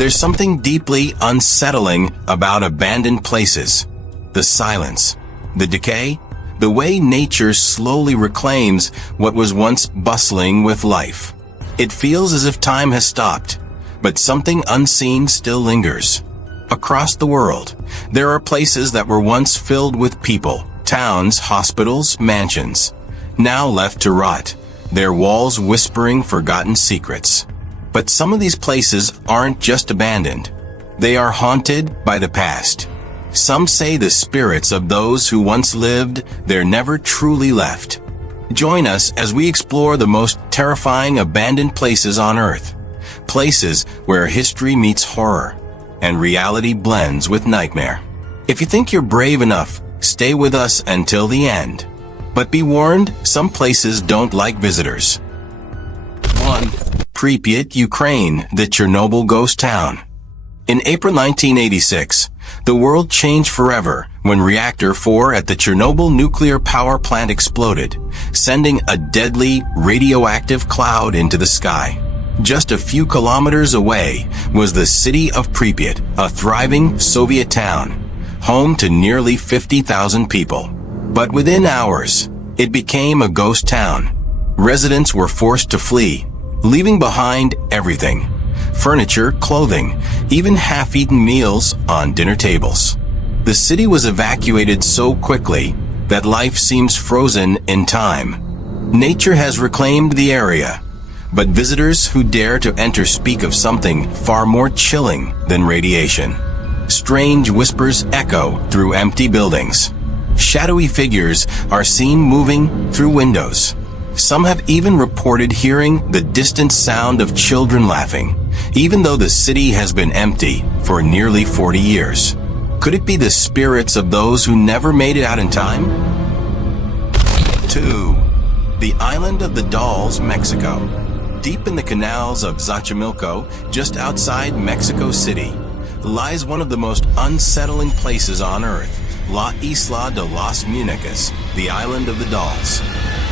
There's something deeply unsettling about abandoned places. The silence, the decay, the way nature slowly reclaims what was once bustling with life. It feels as if time has stopped, but something unseen still lingers. Across the world, there are places that were once filled with people, towns, hospitals, mansions, now left to rot, their walls whispering forgotten secrets. But some of these places aren't just abandoned. They are haunted by the past. Some say the spirits of those who once lived there never truly left. Join us as we explore the most terrifying abandoned places on Earth. Places where history meets horror and reality blends with nightmare. If you think you're brave enough, stay with us until the end. But be warned, some places don't like visitors. 1. Creepiest, Ukraine, the Chernobyl ghost town. In April 1986, the world changed forever when Reactor 4 at the Chernobyl nuclear power plant exploded, sending a deadly radioactive cloud into the sky. Just a few kilometers away was the city of Pripyat, a thriving Soviet town, home to nearly 50,000 people. But within hours, it became a ghost town. Residents were forced to flee, leaving behind everything: furniture, clothing, even half-eaten meals on dinner tables. The city was evacuated so quickly that life seems frozen in time. Nature has reclaimed the area, but visitors who dare to enter speak of something far more chilling than radiation. Strange whispers echo through empty buildings. Shadowy figures are seen moving through windows. Some have even reported hearing the distant sound of children laughing, even though the city has been empty for nearly 40 years. Could it be the spirits of those who never made it out in time? 2. The Island of the Dolls, Mexico. Deep in the canals of Xochimilco, just outside Mexico City, lies one of the most unsettling places on Earth, La Isla de los Muñecas, the Island of the Dolls.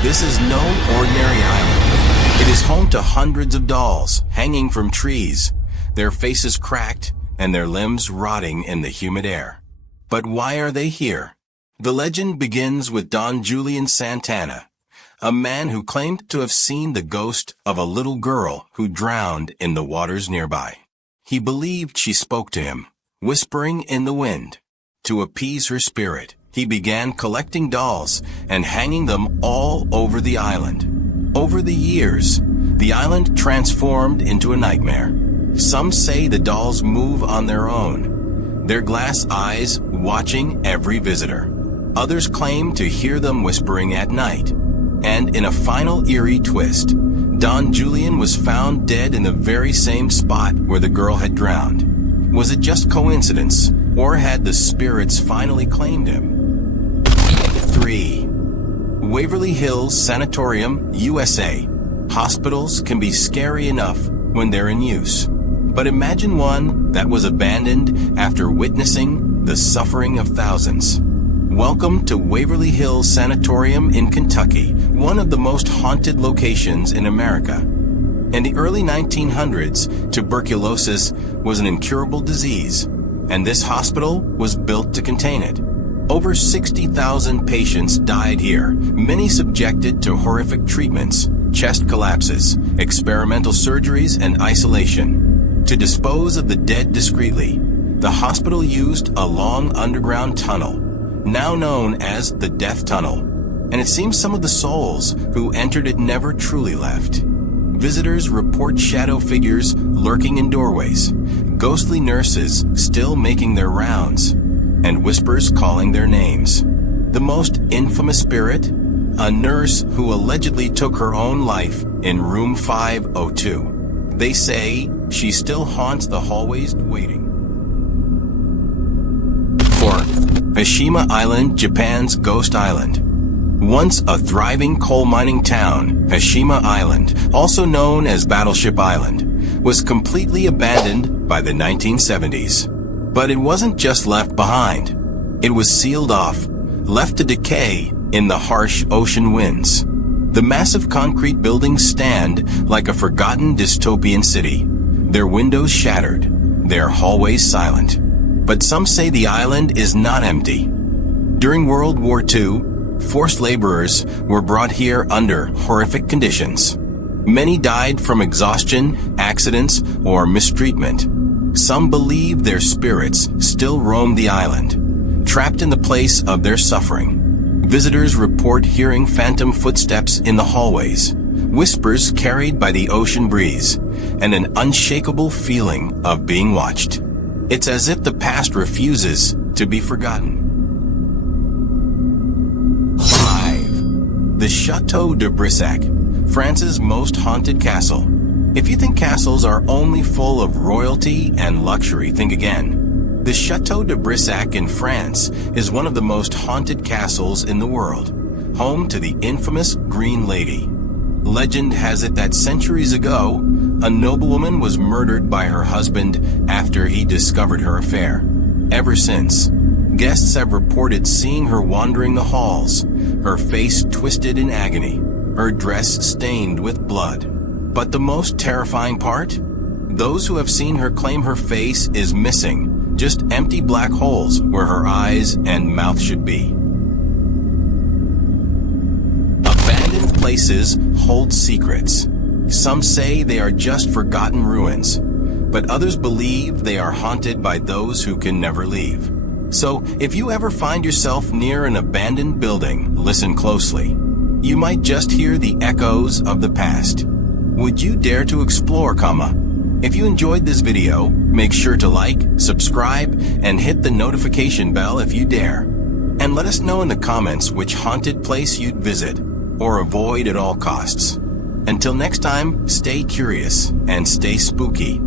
This is no ordinary island. It is home to hundreds of dolls hanging from trees, their faces cracked and their limbs rotting in the humid air. But why are they here? The legend begins with Don Julian Santana, a man who claimed to have seen the ghost of a little girl who drowned in the waters nearby. He believed she spoke to him, whispering in the wind. To appease her spirit, he began collecting dolls and hanging them all over the island. Over the years, the island transformed into a nightmare. Some say the dolls move on their own, their glass eyes watching every visitor. Others claim to hear them whispering at night. And in a final eerie twist, Don Julian was found dead in the very same spot where the girl had drowned. Was it just coincidence, or had the spirits finally claimed him? 3. Waverly Hills Sanatorium, USA. Hospitals can be scary enough when they're in use. But imagine one that was abandoned after witnessing the suffering of thousands. Welcome to Waverly Hills Sanatorium in Kentucky, one of the most haunted locations in America. In the early 1900s, tuberculosis was an incurable disease, and this hospital was built to contain it. Over 60,000 patients died here, many subjected to horrific treatments, chest collapses, experimental surgeries, and isolation. To dispose of the dead discreetly, the hospital used a long underground tunnel, now known as the Death Tunnel, and it seems some of the souls who entered it never truly left. Visitors report shadow figures lurking in doorways, ghostly nurses still making their rounds, and whispers calling their names. The most infamous spirit? A nurse who allegedly took her own life in room 502. They say she still haunts the hallways waiting. 4. Hashima Island, Japan's Ghost Island. Once a thriving coal mining town, Hashima Island, also known as Battleship Island, was completely abandoned by the 1970s. But it wasn't just left behind. It was sealed off, left to decay in the harsh ocean winds. The massive concrete buildings stand like a forgotten dystopian city, their windows shattered, their hallways silent. But some say the island is not empty. During World War II, forced laborers were brought here under horrific conditions. Many died from exhaustion, accidents, or mistreatment. Some believe their spirits still roam the island, trapped in the place of their suffering. Visitors report hearing phantom footsteps in the hallways, whispers carried by the ocean breeze, and an unshakable feeling of being watched. It's as if the past refuses to be forgotten. 5. The Chateau de Brissac, France's most haunted castle. If you think castles are only full of royalty and luxury, think again. The Chateau de Brissac in France is one of the most haunted castles in the world, home to the infamous Green Lady. Legend has it that centuries ago, a noblewoman was murdered by her husband after he discovered her affair. Ever since, guests have reported seeing her wandering the halls, her face twisted in agony, her dress stained with blood. But the most terrifying part? Those who have seen her claim her face is missing, just empty black holes where her eyes and mouth should be. Abandoned places hold secrets. Some say they are just forgotten ruins, but others believe they are haunted by those who can never leave. So, if you ever find yourself near an abandoned building, listen closely. You might just hear the echoes of the past. Would you dare to explore, If you enjoyed this video, make sure to like, subscribe, and hit the notification bell if you dare. And let us know in the comments which haunted place you'd visit or avoid at all costs. Until next time, stay curious and stay spooky.